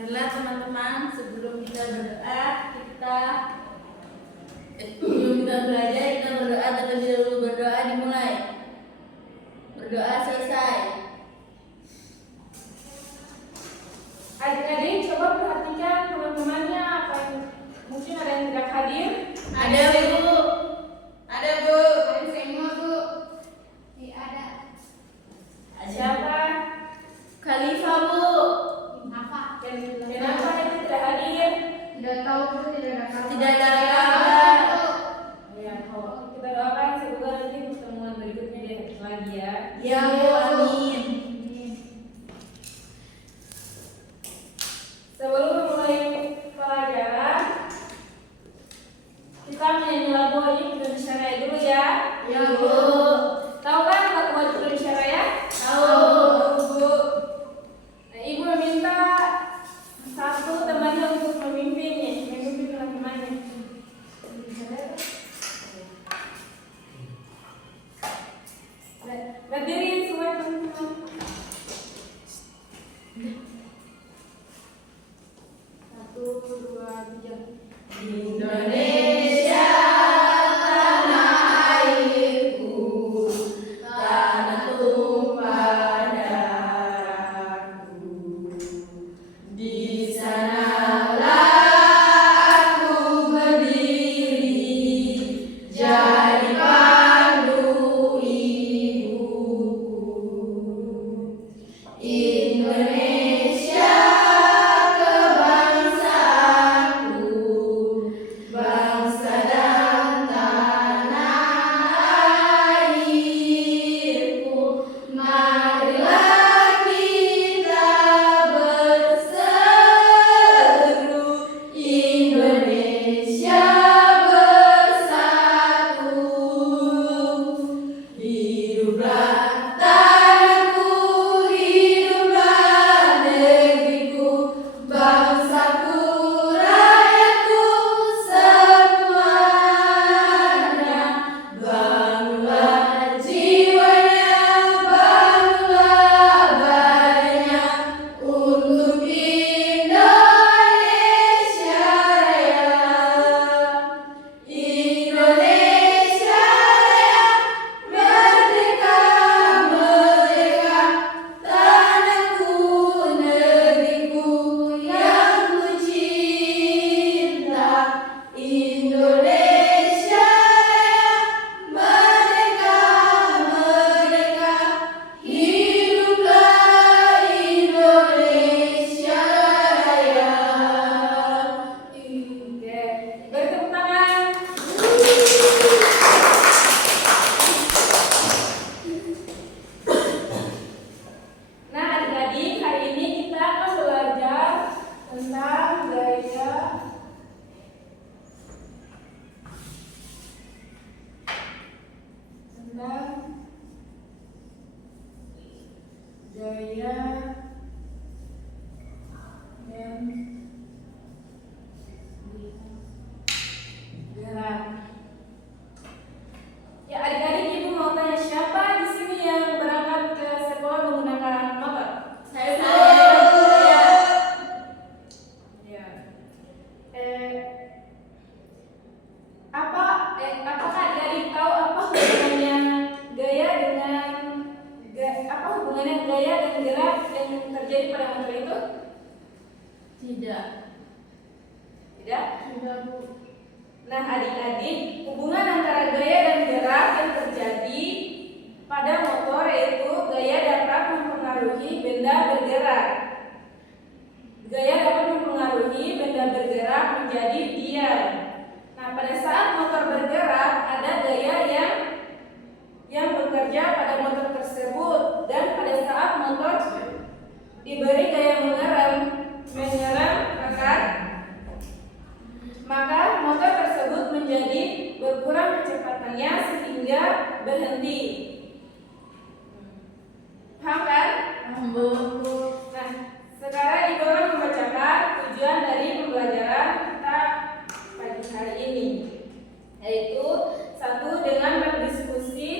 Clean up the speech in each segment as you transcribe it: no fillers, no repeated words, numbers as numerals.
Marilah teman-teman, sebelum kita berdoa, belajar, kita berdoa terlebih dahulu. Berdoa dimulai, berdoa selesai. Adik-adik coba perhatikan teman-temannya, apa yang mungkin ada yang tidak hadir. Ada Bu, ada Bu. Ada semua Bu. Iya ada. Siapa? Khalifah Bu. Apa? Kenapa itu tidak hadir? Tidak tahu Bu, tidak ada kabar. Tidak ada kabar. Ya, kita doakan semoga nanti pertemuan berikutnya dia lagi ya. Ya Bu, amin. Sebelum memulai pelajaran, kita menyanyi lagu Wajib Indonesia Raya dulu ya. Ya Bu. Tahu kan lagu Wajib Indonesia Raya? Tahu. Bu. Nah, Ibu meminta satu temannya untuk memimpin teman-temannya. Berdiri semua teman-teman. Satu, dua, tiga. Indonesia tanah airku, tanah tumpah darahku. Di sanalah aku berdiri, jadi pandu ibuku. Indonesia kebangsaanku, bangsa dan tanah airku. Marilah kita berseru, Indonesia bersatu. Hiduplah tanahku, hiduplah negeriku, bangsaku, rakyatku semuanya. Bangunlah jiwanya, bangunlah badannya untuk Indonesia Raya. Indonesia Raya, merdeka, merdeka, tanahku, negeriku yang ku cinta. Indonesia Raya, merdeka, merdeka, hiduplah Indonesia Raya. Oke, bertepuk tangan. Nah, adik-adik, hari ini kita akan belajar tentang gaya dan gerak. Ya, adik-adik, Ibu mau tanya siapa di sini yang berangkat ke sekolah menggunakan motor? Saya Ya. Apakah adik-adik tahu apa hubungannya gaya dan gerak yang terjadi pada motor itu? tidak. Tidak? Sudah Bu. Nah, adik-adik, hubungan antara gaya dan gerak yang terjadi pada motor yaitu gaya dapat mempengaruhi benda bergerak. Gaya dapat mempengaruhi benda bergerak menjadi diam. Nah, pada saat motor bergerak, ada gaya yang bekerja pada motor tersebut, dan pada saat motor diberi gaya mengerem, maka motor tersebut menjadi berkurang kecepatannya sehingga berhenti. Paham kan? Bu. Nah, sekarang Ibu akan membacakan tujuan dari pembelajaran kita pagi hari ini, yaitu satu, dengan berdiskusi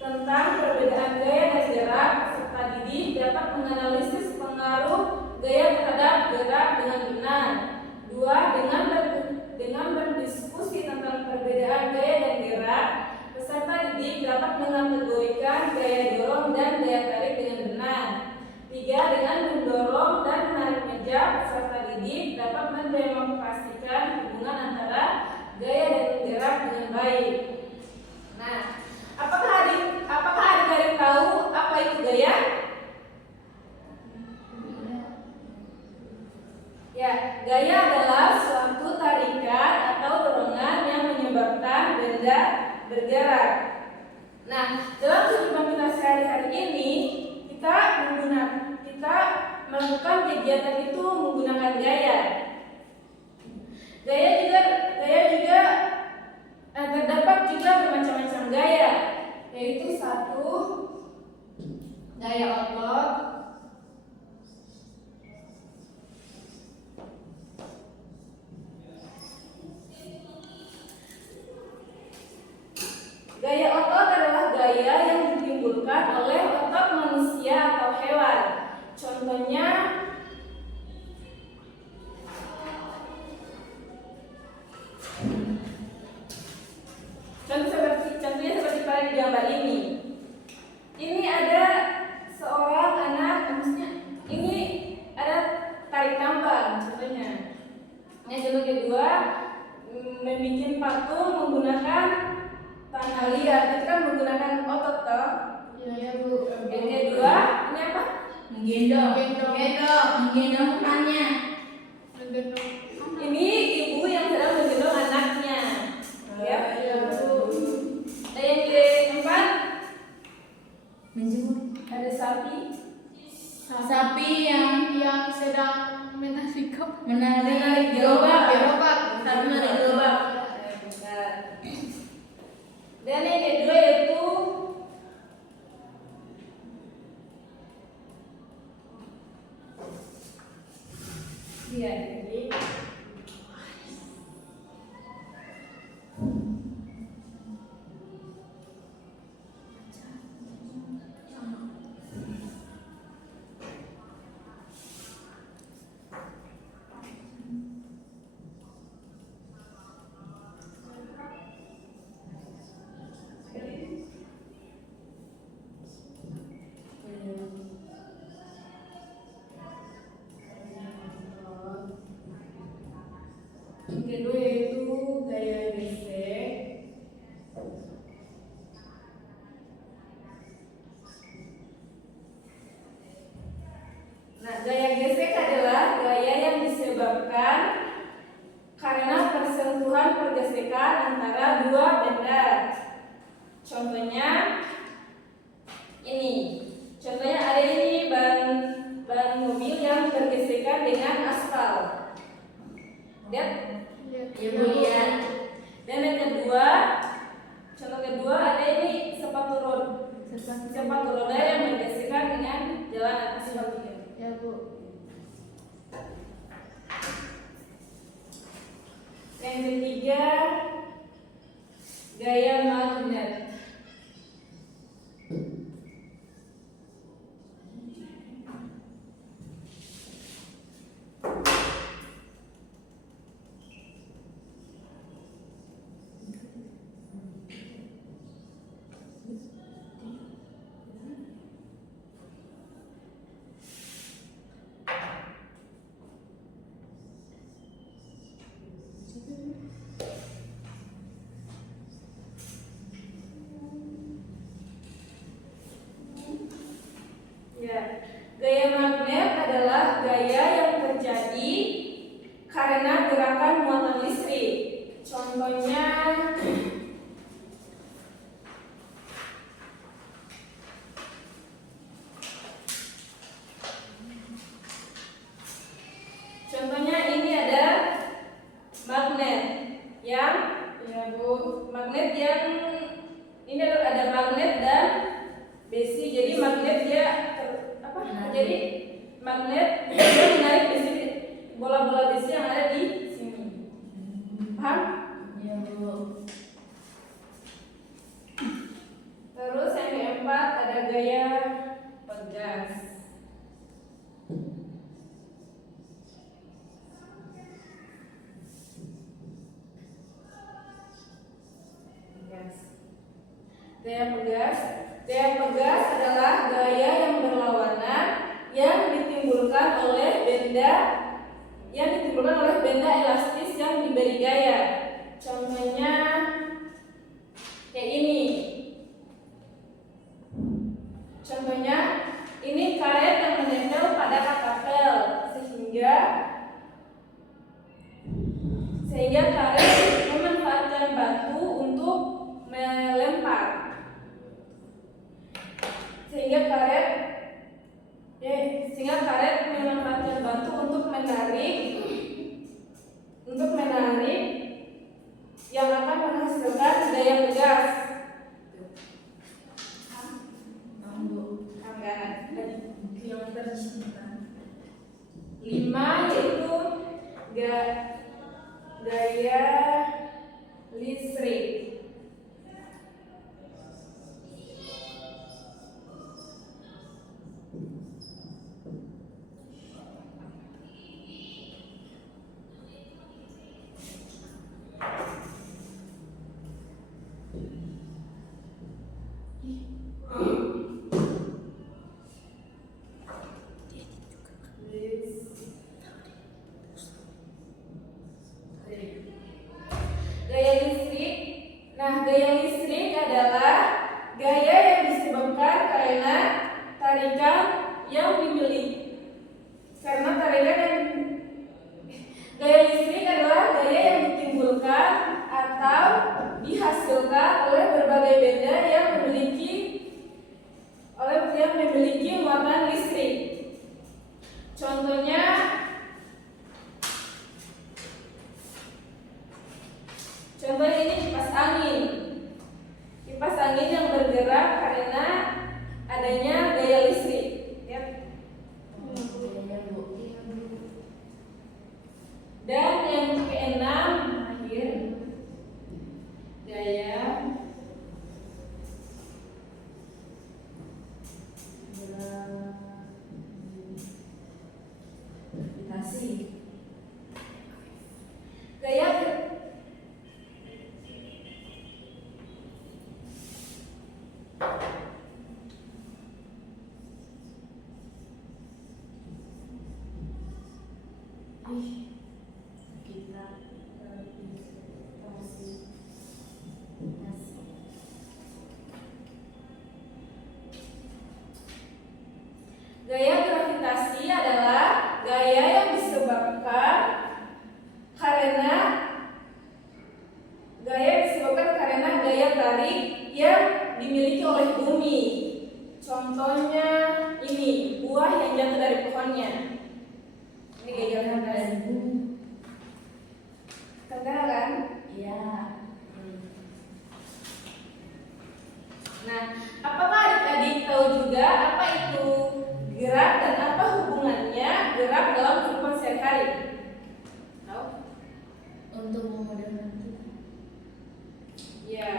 tentang perbedaan gaya dan gerak serta didik dapat menganalisis pengaruh kerja peserta didik dapat mendemonstrasikan hubungan antara gaya dan gerak dengan baik. Nah, apakah adik-adik tahu apa itu gaya? Ya, gaya adalah suatu tarikan atau dorongan yang menyebabkan benda bergerak. Nah, dalam kehidupan kita sehari-hari ini kita melakukan kegiatan itu menggunakan gaya. Gaya juga terdapat juga bermacam-macam gaya, yaitu satu gaya otot, gaya otot adalah gaya yang ditimbulkan oleh otot manusia atau hewan. Contohnya seperti pada di gambar ini. Ini ada seorang anak, maksudnya ini ada tarik tambang contohnya. Yang contoh kedua, membuat patung menggunakan tangan liat, itu kan menggunakan otot toh. Iya Bu. Yang kedua, ini apa? Menggendong temannya. Ini ibu yang sedang menggendong anaknya. Ya. Dan yang keempat, ada sapi. Sapi yang sedang menarik menarik gerobak. Sapi menarik gerobak. Dan yang kedua yaitu jadi yang kedua yaitu gaya gesek. Nah, gaya gesek adalah gaya yang disebabkan karena persentuhan pergesekan antara dua benda. Contohnya ini. Contohnya ada ini ban mobil yang bergesekan dengan aspal. Lihat? Ya Bu, lihat. Dan yang kedua, contoh kedua ada ini sepatu roda yang bergesekan dengan jalan aspal juga. Ya Bu. Yang ketiga, gaya magnet. Ya, gaya magnet adalah gaya yang terjadi karena gerakan muatan listrik. Contohnya ini ada magnet yang ini ada magnet dan besi. Jadi magnet dia jadi magnet dia menarik besi, bola-bola besi yang ada di sini. Paham? Ya Bu. ditimbulkan oleh benda elastis yang diberi gaya. Contohnya kayak ini. Contohnya ini karet yang menempel pada katapel sehingga karet memanfaatkan batu untuk melempar. Sehingga karet memanfaatkan batu untuk menarik yang akan menghasilkan gaya tegas. Yang tercinta. 5 yaitu gaya listrik. Gaya listrik adalah gaya yang disebabkan karena tarikan yang dimiliki. Gaya listrik adalah gaya yang ditimbulkan atau dihasilkan oleh berbagai benda yang memiliki muatan listrik. Contohnya ini kipas angin. Kipas angin yang bergerak karena adanya gaya listrik. Dan yang keenam gaya gravitasi. Gaya gravitasi adalah gaya yang disebabkan karena gaya tarik yang dimiliki oleh bumi. Contohnya ini buah yang jatuh dari pohonnya. Ini gaya gravitasi. Terkenal kan? Iya. Nah, apakah adik-adik tahu juga apa itu gerak dan apa hubungannya gerak dalam kehidupan sehari-hari? Tahu? Untuk memudahkan kita. Ya.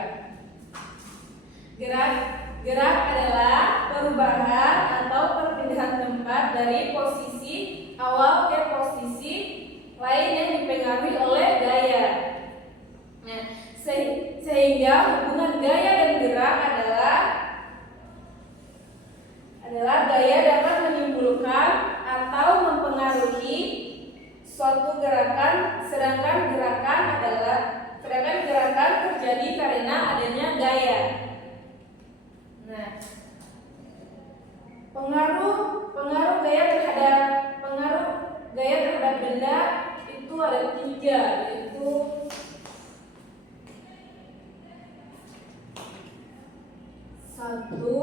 Gerak adalah perubahan atau perpindahan tempat dari posisi awal ke posisi lain yang dipengaruhi oleh gaya. Nah, sehingga hubungan gaya dan gerak adalah gaya dapat menimbulkan atau mempengaruhi suatu gerakan, sedangkan gerakan terjadi karena adanya gaya. Nah, pengaruh gaya terhadap benda itu ada 3, yaitu satu,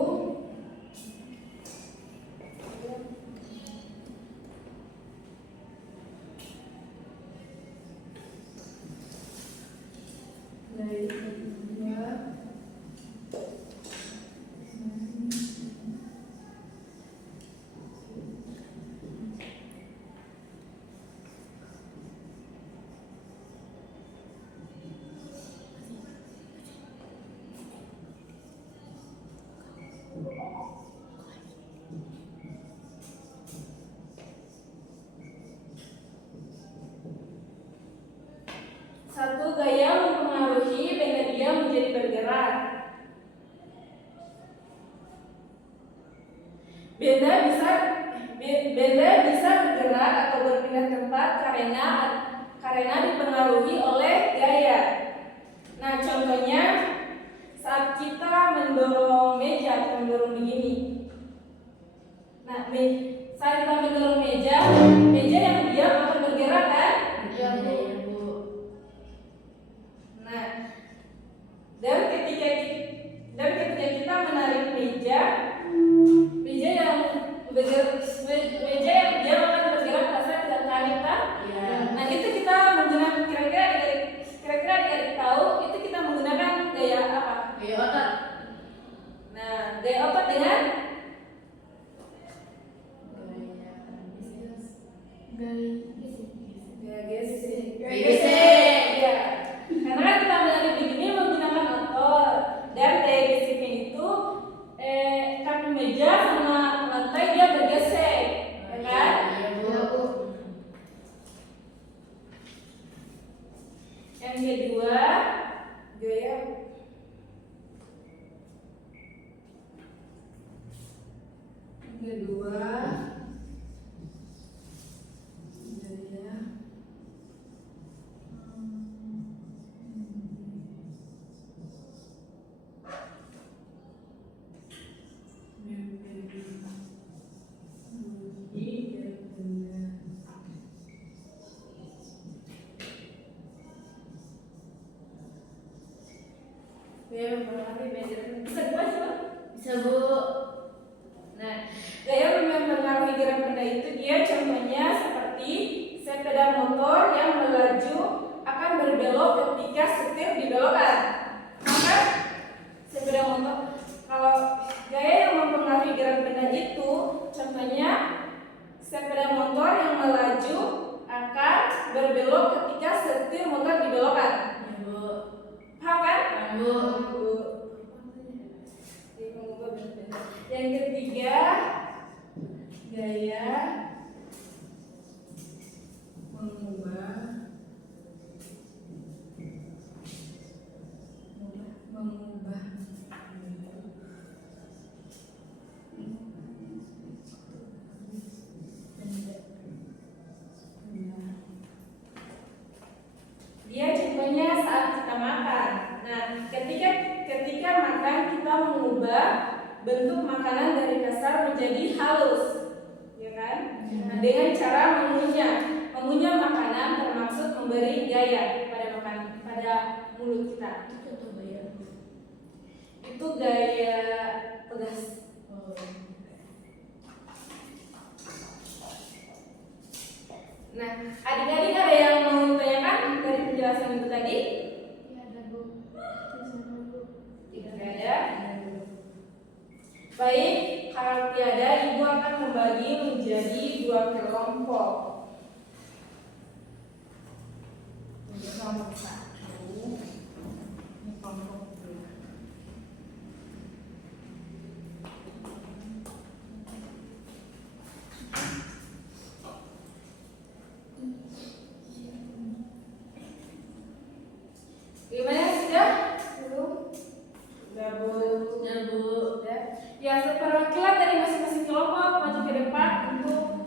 gaya mempengaruhi benda dia menjadi bergerak. Benda bergerak atau berpindah tempat karena dipengaruhi oleh gaya. Nah, contohnya saat kita mendorong meja, kita mendorong begini. Nah, saat kita mendorong meja yang diam akan bergerak kan? Iya, Bu. Nah, dan ketika kita menarik meja yang diam akan bergerak pada saat kita tarik kan? Iya. Nah, itu kita menggunakan kira-kira adik-adik tahu itu kita menggunakan gaya apa? Gaya otot. Nah, gaya otot dengan gaya gesek. Ya. Karena kan kita menarik begini menggunakan otot dan gaya geseknya itu kaki meja sama lantai dia bergesek, ya kan? Iya, Bu. Yang kedua gaya mempengaruhi meja. Bisa dibaca, Bang? Bisa, Bu. Nah, gaya mempengaruhi gerak benda itu dia contohnya seperti sepeda motor yang melaju akan berbelok ketika setir dibelokkan. Maka sepeda motor, kalau gaya yang mempengaruhi gerak benda itu contohnya sepeda motor yang melaju akan berbelok ketika setir motor dibelokkan. Iya, Bu. Paham kan? Bu. Yang ketiga gaya mengubah dia contohnya saat kita makan. Nah, ketika makan kita mengubah bentuk makanan dari kasar menjadi halus, ya kan? Nah, dengan cara mengunyah makanan termaksud memberi gaya pada mulut kita. Itu gaya pegas. Nah, adik-adik ada yang mau ditanyakan dari penjelasan itu tadi? Iya, ada, Bu. Tidak ada. Baik, kalau tiada, ibu akan membagi menjadi 2 kelompok. Untuk kelompok 1, ini kelompok 2. Gimana sudah? Belum? Sudah, Bu. Sudah, Bu. Sudah. Ya, perwakilan dari masing-masing kelompok maju ke depan untuk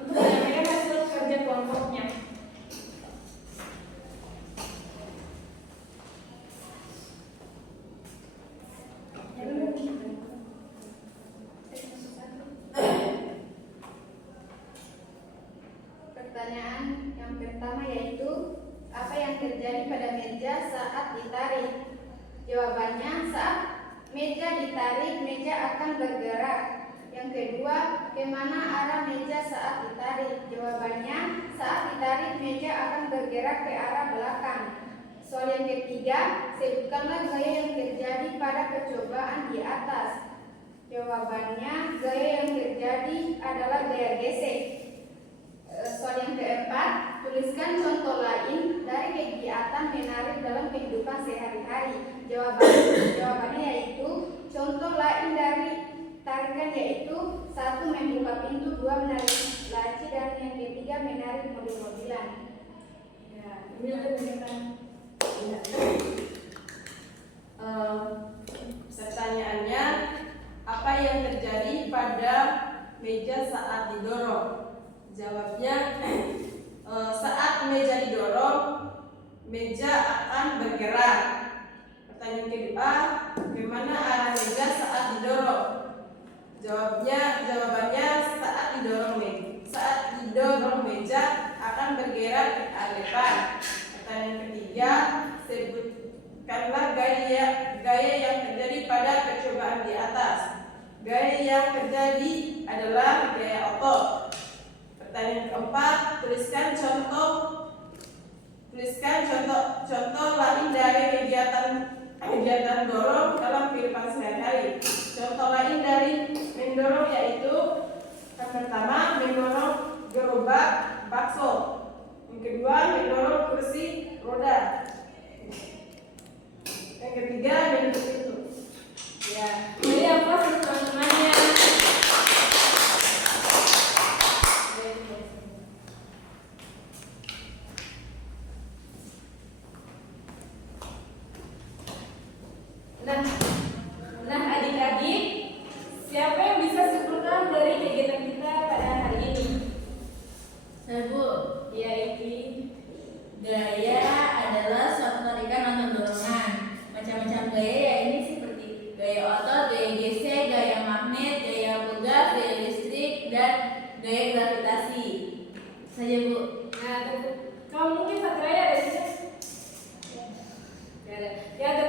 menyampaikan hasil kerja kelompoknya. Pertanyaan yang pertama yaitu apa yang terjadi pada meja saat ditarik? Jawabannya saat meja ditarik, meja akan bergerak. Yang kedua, kemana arah meja saat ditarik? Jawabannya saat ditarik meja akan bergerak ke arah belakang. Soal yang ketiga, sebutkanlah gaya yang terjadi pada percobaan di atas. Jawabannya gaya yang terjadi adalah gaya gesek. Soal yang keempat, tuliskan contoh lain dari kegiatan menarik dalam kehidupan sehari-hari. Jawabannya yaitu contoh lain dari tarikan yaitu 1. Membuka pintu, 2. Menarik laci, dan yang ketiga menarik mobil-mobilan. Ya, ini ada pertanyaannya, apa yang terjadi pada meja saat didorong? Jawabnya saat meja didorong, meja akan bergerak. Pertanyaan kedua, bagaimana arah meja saat didorong? Jawabannya saat didorong meja akan bergerak ke arah depan. Pertanyaan ketiga, sebutkanlah gaya yang terjadi pada percobaan di atas. Gaya yang terjadi adalah gaya otot. Pertanyaan keempat, tuliskan contoh lain dari kegiatan dorong dalam kehidupan sehari-hari. Contoh lain dari mendorong yaitu yang pertama mendorong gerobak bakso, yang kedua mendorong kursi roda, yang ketiga mendorong itu. Ya, Jadi apa sih teman-temannya? Nah adik-adik, siapa yang bisa simpulkan dari kegiatan kita pada hari ini? Saya Bu, Ya, Iki. gaya adalah suatu tarikan atau dorongan. Macam-macam gaya ya ini seperti gaya otot, gaya gesek, gaya magnet, gaya pegas, gaya listrik, dan gaya gravitasi. Saja Bu. Nah, kamu mungkin satu gaya ada sih? Ya, ada.